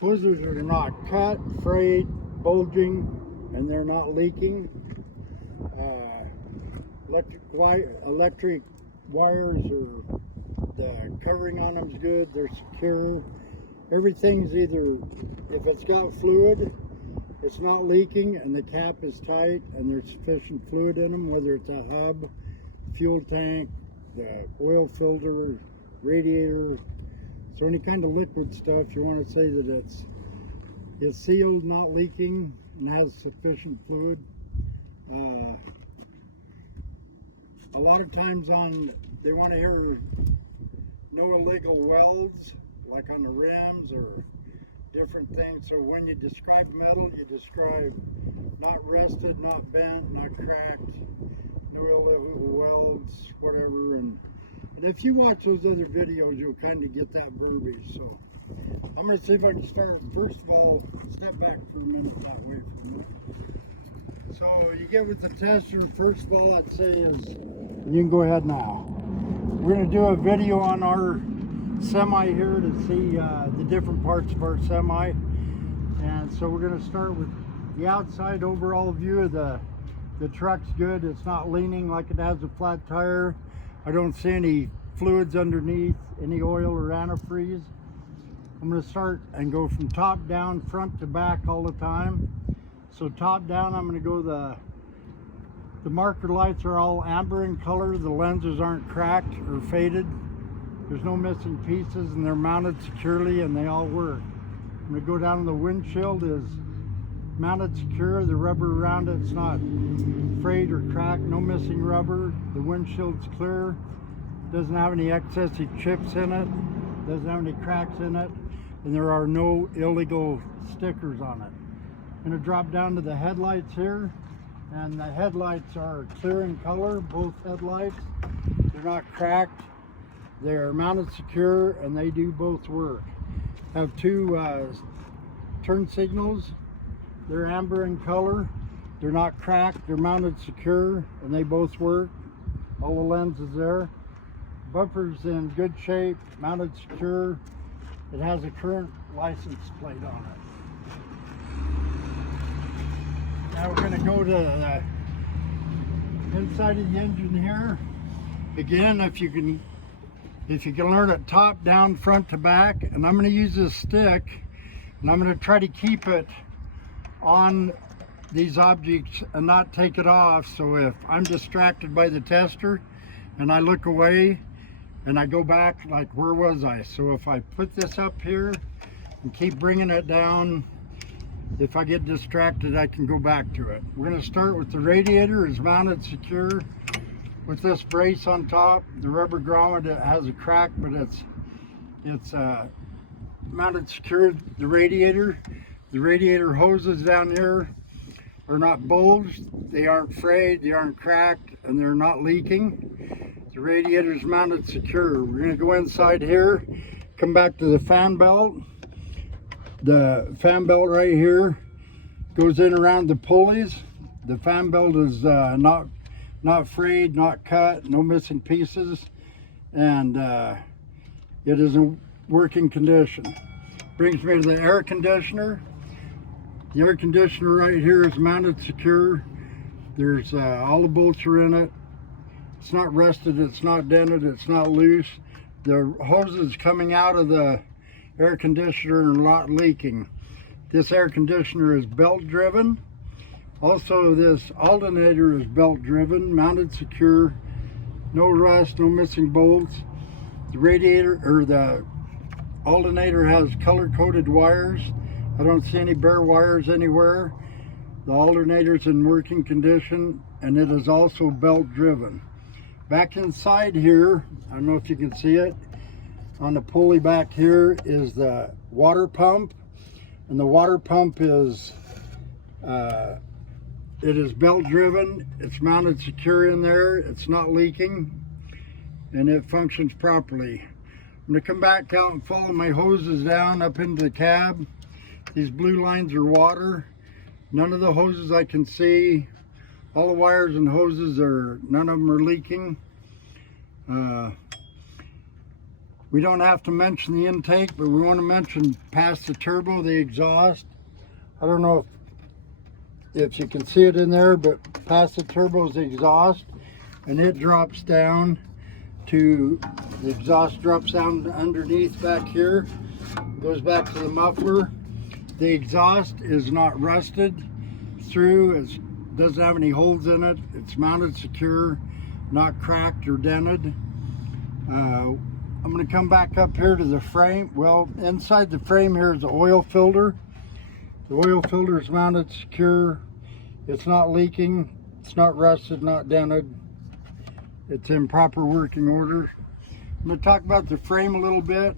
hoses are not cut, frayed, bulging, and they're not leaking. Electric wires are, the covering on them is good, they're secure. Everything's either, if it's got fluid, it's not leaking and the cap is tight and there's sufficient fluid in them, whether it's a hub, fuel tank, the oil filter, radiator. So any kind of liquid stuff, you want to say that it's sealed, not leaking, and has sufficient fluid. A lot of times they want to hear no illegal welds, like on the rims or different things. So when you describe metal, you describe not rusted, not bent, not cracked, no illegal welds, whatever. And if you watch those other videos, you'll kind of get that verbiage. So I'm going to see if I can start. First of all, step back for a minute that way for a minute. So you get with the tester. First of all, I'd say is, you can go ahead now. We're going to do a video on our semi here to see the different parts of our semi. And so we're going to start with the outside overall view of the truck's good. It's not leaning like it has a flat tire. I don't see any fluids underneath, any oil or antifreeze. I'm going to start and go from top down, front to back all the time. So top down, I'm going to go the marker lights are all amber in color. The lenses aren't cracked or faded. There's no missing pieces and they're mounted securely and they all work. I'm going to go down to the windshield is mounted secure. The rubber around it's not frayed or cracked. No missing rubber. The windshield's clear. Doesn't have any excessive chips in it. Doesn't have any cracks in it. And there are no illegal stickers on it. I'm going to drop down to the headlights here. And the headlights are clear in color, both headlights. They're not cracked. They're mounted secure and they do both work. Have two turn signals. They're amber in color. They're not cracked. They're mounted secure and they both work. All the lenses there. Bumper's in good shape, mounted secure. It has a current license plate on it. Now we're going to go to the inside of the engine here. Again, if you can learn it top down, front to back, and I'm going to use this stick and I'm going to try to keep it on these objects and not take it off. So if I'm distracted by the tester and I look away and I go back, like where was I? So if I put this up here and keep bringing it down, if I get distracted, I can go back to it. We're going to start with the radiator is mounted secure with this brace on top. The rubber grommet has a crack, but it's mounted secure. The radiator hoses down here are not bulged, they aren't frayed, they aren't cracked, and they're not leaking. The radiator is mounted secure. We're going to go inside here, come back to the fan belt. The fan belt right here goes in around the pulleys. The fan belt is not frayed, not cut, no missing pieces, and it is in working condition. Brings me to the air conditioner. The air conditioner right here is mounted secure. There's all the bolts are in it. It's not rusted, it's not dented, it's not loose. The hoses coming out of the air conditioner are not leaking. This air conditioner is belt driven. Also, this alternator is belt driven, mounted secure, no rust, no missing bolts. The radiator or the alternator has color coded wires. I don't see any bare wires anywhere. The alternator's in working condition and it is also belt driven. Back inside here, I don't know if you can see it, on the pulley back here is the water pump, and the water pump is it is belt driven. It's mounted secure in there. It's not leaking and it functions properly. I'm going to come back out and follow my hoses down up into the cab. These blue lines are water. None of the hoses I can see. All the wires and hoses none of them are leaking. We don't have to mention the intake, but we want to mention past the turbo, the exhaust. I don't know if you can see it in there, but past the turbo is the exhaust, and it drops down to, the exhaust drops down underneath back here, goes back to the muffler. The exhaust is not rusted through, it doesn't have any holes in it. It's mounted secure, not cracked or dented. I'm going to come back up here to the frame. Well, inside the frame here is the oil filter. The oil filter is mounted secure. It's not leaking. It's not rusted, not dented. It's in proper working order. I'm going to talk about the frame a little bit.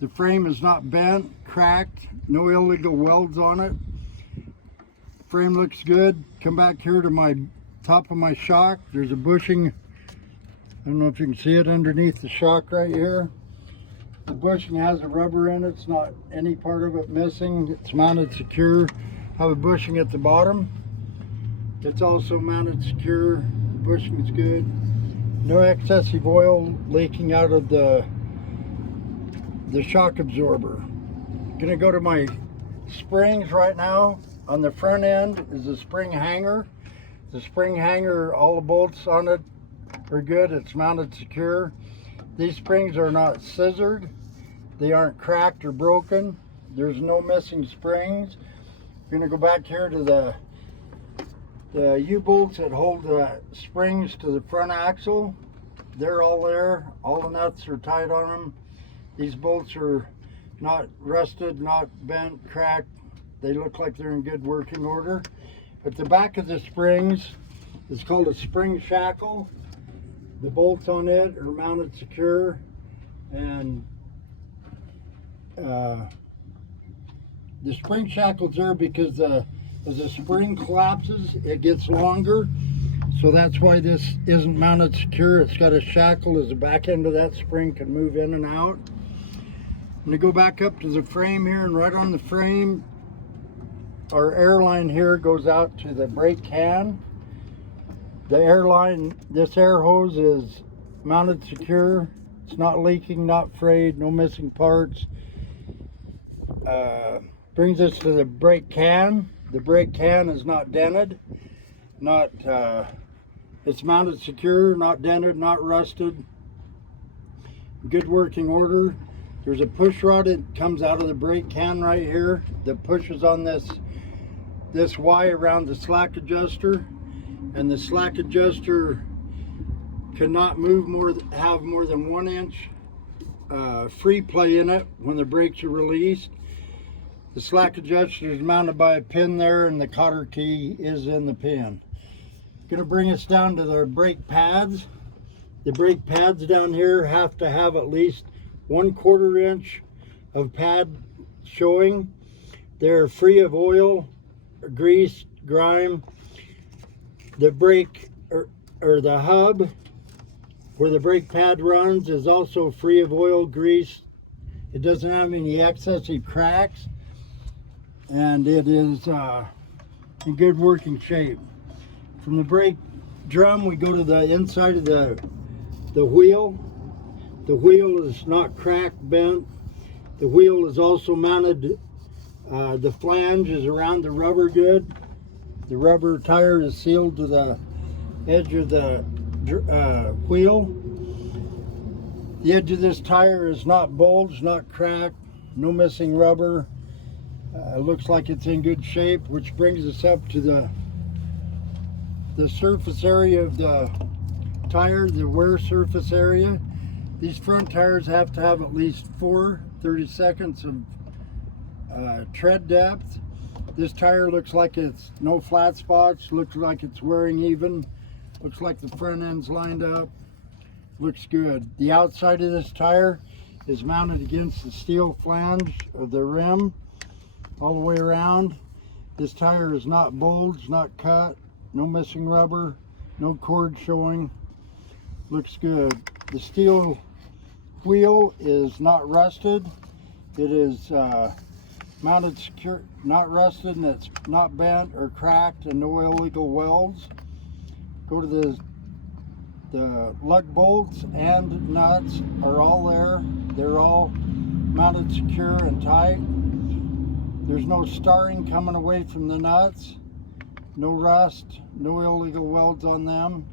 The frame is not bent, cracked, no illegal welds on it. Frame looks good. Come back here to my top of my shock. There's a bushing. I don't know if you can see it underneath the shock right here. The bushing has a rubber in it. It's not any part of it missing. It's mounted secure. Have a bushing at the bottom. It's also mounted secure. The bushing is good. No excessive oil leaking out of the shock absorber. Gonna go to my springs right now. On the front end is a spring hanger. The spring hanger, all the bolts on it are good. It's mounted secure. These springs are not scissored. They aren't cracked or broken. There's no missing springs. We're gonna go back here to the U-bolts that hold the springs to the front axle. They're all there. All the nuts are tight on them. These bolts are not rusted, not bent, cracked. They look like they're in good working order. At the back of the springs is called a spring shackle. The bolts on it are mounted secure, and the spring shackle's there because as the spring collapses, it gets longer. So that's why this isn't mounted secure. It's got a shackle as the back end of that spring can move in and out. I'm gonna go back up to the frame here, and right on the frame, our air line here goes out to the brake can. The air line, this air hose is mounted secure. It's not leaking, not frayed, no missing parts. Brings us to the brake can. The brake can is not dented, it's mounted secure, not dented, not rusted. Good working order. There's a push rod that comes out of the brake can right here that pushes on this Y around the slack adjuster, and the slack adjuster cannot have more than 1 inch free play in it when the brakes are released. The slack adjuster is mounted by a pin there, and the cotter key is in the pin. Gonna bring us down to the brake pads. The brake pads down here have to have at least 1/4 inch of pad showing. They're free of oil, grease, grime. The brake or the hub where the brake pad runs is also free of oil, grease. It doesn't have any excessive cracks, and it is in good working shape. From the brake drum, we go to the inside of the wheel. The wheel is not cracked, bent. The wheel is also mounted, the flange is around the rubber good. The rubber tire is sealed to the edge of the wheel. The edge of this tire is not bulged, not cracked, no missing rubber. It looks like it's in good shape, which brings us up to the surface area of the tire, the wear surface area. These front tires have to have at least 4/32 of tread depth. This tire looks like it's no flat spots, looks like it's wearing even, looks like the front end's lined up, looks good. The outside of this tire is mounted against the steel flange of the rim all the way around. This tire is not bulged, not cut, no missing rubber, no cord showing, looks good. The steel wheel is not rusted. It is mounted secure, not rusted, and it's not bent or cracked, and no illegal welds. Go to the The lug bolts and nuts are all there. They're all mounted secure and tight. There's no starring coming away from the nuts. No rust, no illegal welds on them.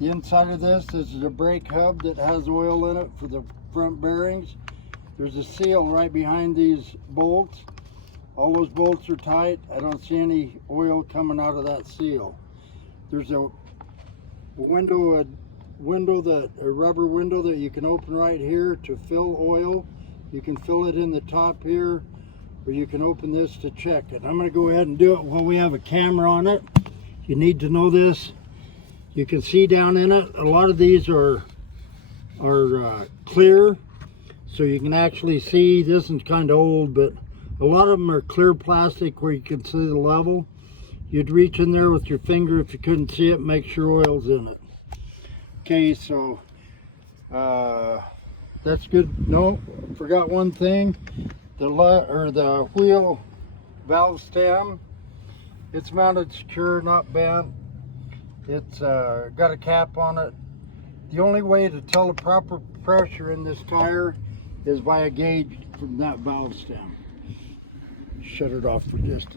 The inside of this is a brake hub that has oil in it for the front bearings. There's a seal right behind these bolts. All those bolts are tight. I don't see any oil coming out of that seal. There's a rubber window that you can open right here to fill oil. You can fill it in the top here, or you can open this to check it. I'm going to go ahead and do it while we have a camera on it. You need to know this. You can see down in it, a lot of these are clear, so you can actually see. This is kind of old, but a lot of them are clear plastic where you can see the level. You'd reach in there with your finger if you couldn't see it, make sure oil's in it. Okay, so that's good. No, forgot one thing. The wheel valve stem, it's mounted secure, not bent. It's got a cap on it. The only way to tell the proper pressure in this tire is by a gauge from that valve stem. Shut it off for just a